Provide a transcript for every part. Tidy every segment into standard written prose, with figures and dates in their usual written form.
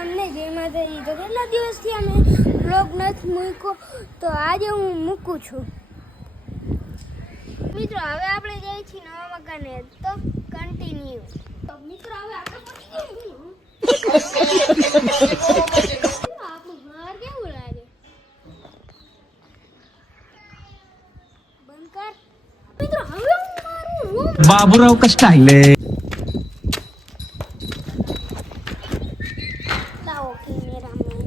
તમને જય માતાજી. તો કેટલા દિવસથી અમે બ્લોગ નથી મૂક્યો, તો આજે હું મૂકું છું. મિત્રો હવે આપણે જઈએ છીએ નવા મકાને, તો કન્ટિન્યુ. તો મિત્રો હવે આપણે પહોંચી ગયા. આપણું ઘર કેવું લાગે? બંધ કર. મિત્રો હવે હું મારું રૂમ बाबूराव का स्टाइल है. लाओ कैमरामैन.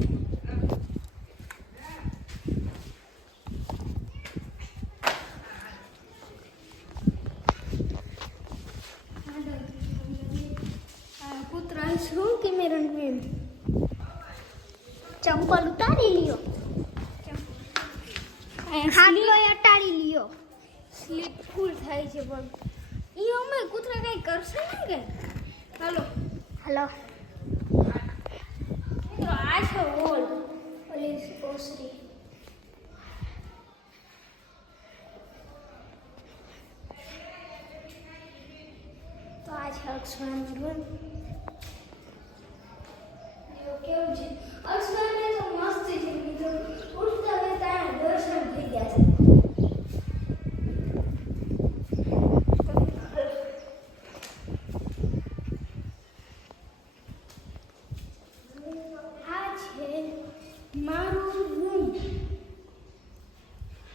કૂતરા શું કેમેરામેન ચંપલ ઉતારી લ્યો, ખાટલો અટાડી લ્યો. સ્લીપ ફૂલ થાય છે પણ ઈ અમે કૂતરા કઈ કરશે ને કે. હાલો હાલો મિત્રો, આ છે હોલ પોલીસ ઓસરી. તો આ છે અક્ષરાનું રૂમ. કેવું છે અક્ષરાને? તો મસ્ત છે મિત્રો. ઉઠતા વેતા દર્શન થઈ ગયા છે.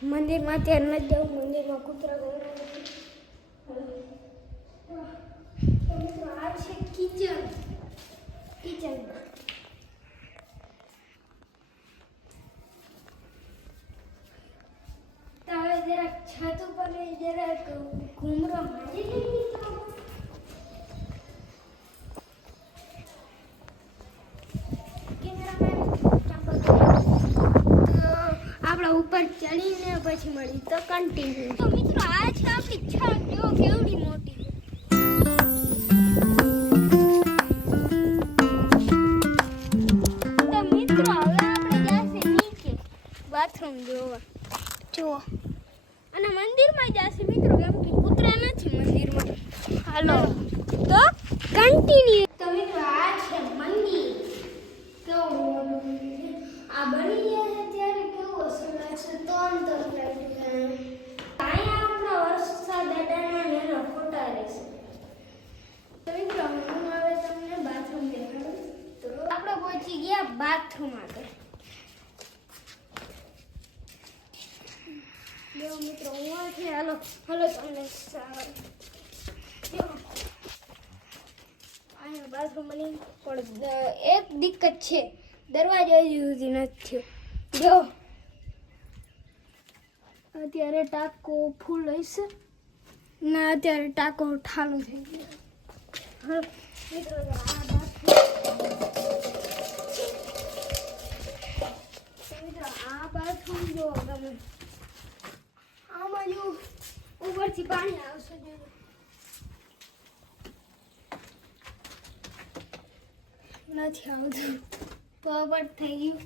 મંદિરમાં ત્યાં ન જવું, મંદિરમાં કૂતરા ગયેલા નથી. તો મિત્રો આ છે કિચન. તો હવે જરાક છત ઉપર જરાક ઘૂમરો મારી લઈ મિત્રો. આપણા ઉપર ચડીને પછી મળી તો કન્ટિન્યુ. તો મિત્રો આ છે આપણી છત. જો કેવડી મોટી છે. તો મિત્રો હવે આપણે જાશે નીચે બાથરૂમ જોવા. જુઓ, અને મંદિરમાં જાશે મિત્રો, કેમ કે કૂતરા નથી મંદિરમાં. હાલો તો કન્ટિન્યુ. તો મિત્રો આ છે મંદિર. કેવું મોટું છે. આ બની ગયા છે ત્યારે કેવું અસર લાગશે. તો અંતર અહીંયા આપણા વર્ષા દાદાના નેના ફોટા રહેશે. તો મિત્રો હું હવે તમને બાથરૂમ દેખાડું. તો આપણે પહોંચી ગયા બાથરૂમ આગળ. જો મિત્રો હું છે. હાલો તમને અહીંયા બાથરૂમ બની, પણ એક દિક્કત છે, દરવાજો હજી સુધી નથી થયો. જો અત્યારે ટાંકો ફૂલ હશે ના, અત્યારે ટાંકો ઠાલો થઈ ગયો. હા મિત્રો આ બાથરૂમ જો તમે આમાં જો ઉપરથી પાણી આવશે. નથી આવતું, પોપટ થઈ ગયું.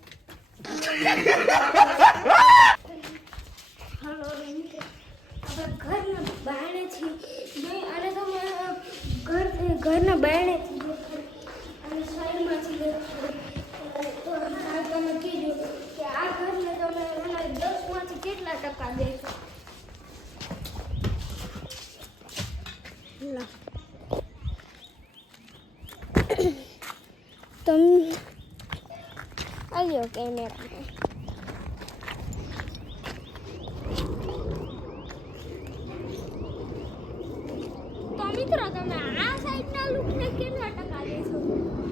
હાલો આપણે ઘરના બારણેથી અને તમે ઘરના બારણેથી અને સાઈડમાંથી તો તમે કીધું કે આ ઘરને તમે 10માંથી કેટલા ટકા દેશો? તમે આવ્યો કેમેરા. તો મિત્રો તમે આ સાઈડના લુકને કેટલા ટકા દેશો?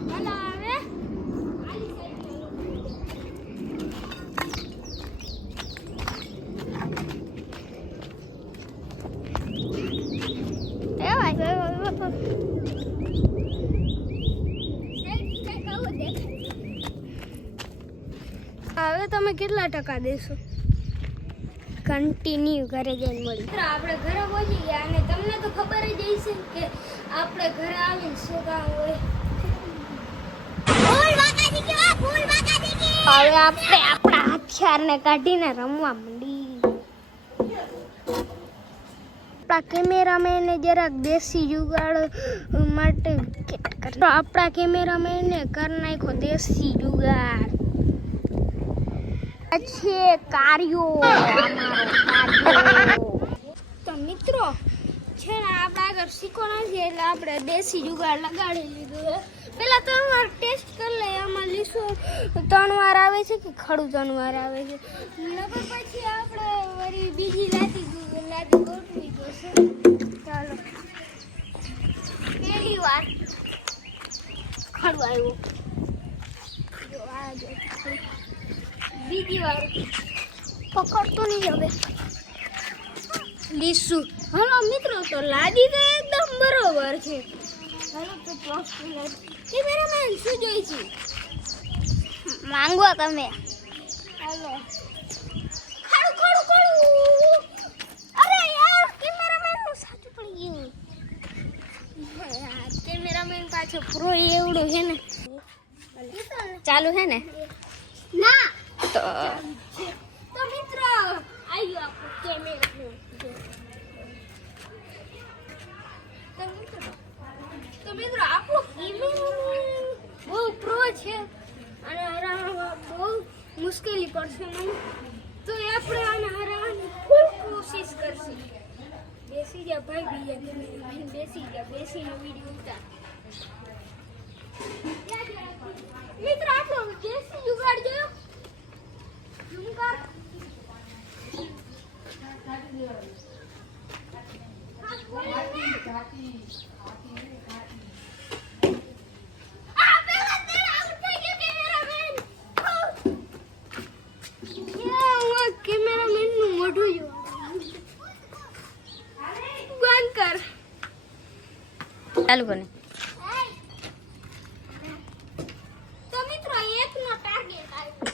ભલા આવે આલી સાઈડના હવે તમે કેટલા ટકા દેશો? કન્ટિન્યુ ઘરે જઈને મળી. આપણે ઘરે પહોંચી ગયા અને તમને તો ખબર જ હશે કે આપણે ઘરે આવીને શું કામ હોય. હવે આપણે આપણા હથિયારને કાઢીને રમવા માંડી. આપણા કેમેરામેને જરાક દેશી જુગાડ માટે આપણા કેમેરામેને કરી નાખ્યો દેશી જુગાડ. છે કાર્યો તો મિત્રો છે ને આપણે આગળ શીખો નથી એટલે આપણે દેશી જુગાડ લગાડી લીધું છે. પેલા 3 વાર ટેસ્ટ કરી લઈએ આમાં લીસું 3 વાર આવે છે કે ખડું 3 વાર આવે છે. નકર પછી આપણે વળી બીજી લાદી ગોઠવી જોશે. ચાલો પહેલી વાર ખડું આવ્યું, જો આ જો બીજી વાર પકડતો નહીં હવે લીસું. હલો મિત્રો, તો લાદી તો એકદમ બરોબર છે. હાલો તો કેમેરામેન શું જોઈ છે માંગો તમે? હાલો ખાડું ખાડું ખાડું. અરે યાર કેમેરામેન નું સાચું પડી ગયું. યાર કેમેરામેન પાછો પ્રો એવડો છે ને. ચાલુ છે ને? ના તો મિત્રો આવ્યો આપણો કેમેરામેન. તો મિત્રો આપણો કેમેરામેન બહુ પ્રો છે અને હરાવવામાં બહુ મુશ્કેલી પડશે મને. તો આપણે આને હરાવવાની ફૂલ કોશિશ કરશું. બેસી જા ભાઈ, બીજા કેમેરામેન બેસીને વિડીયો ઉતાર. મિત્રો આપણો દેશી જુગાડ જોયો? ઝુમકાર કેમેરામેન નું મોઢું જો બંધ કર. ચાલુ કરે. તો મિત્રો એકનો ટાર્ગેટ આવ્યો.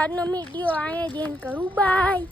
આજનો વિડીયો અહીંયા જ એન્ડ કરું. બાય.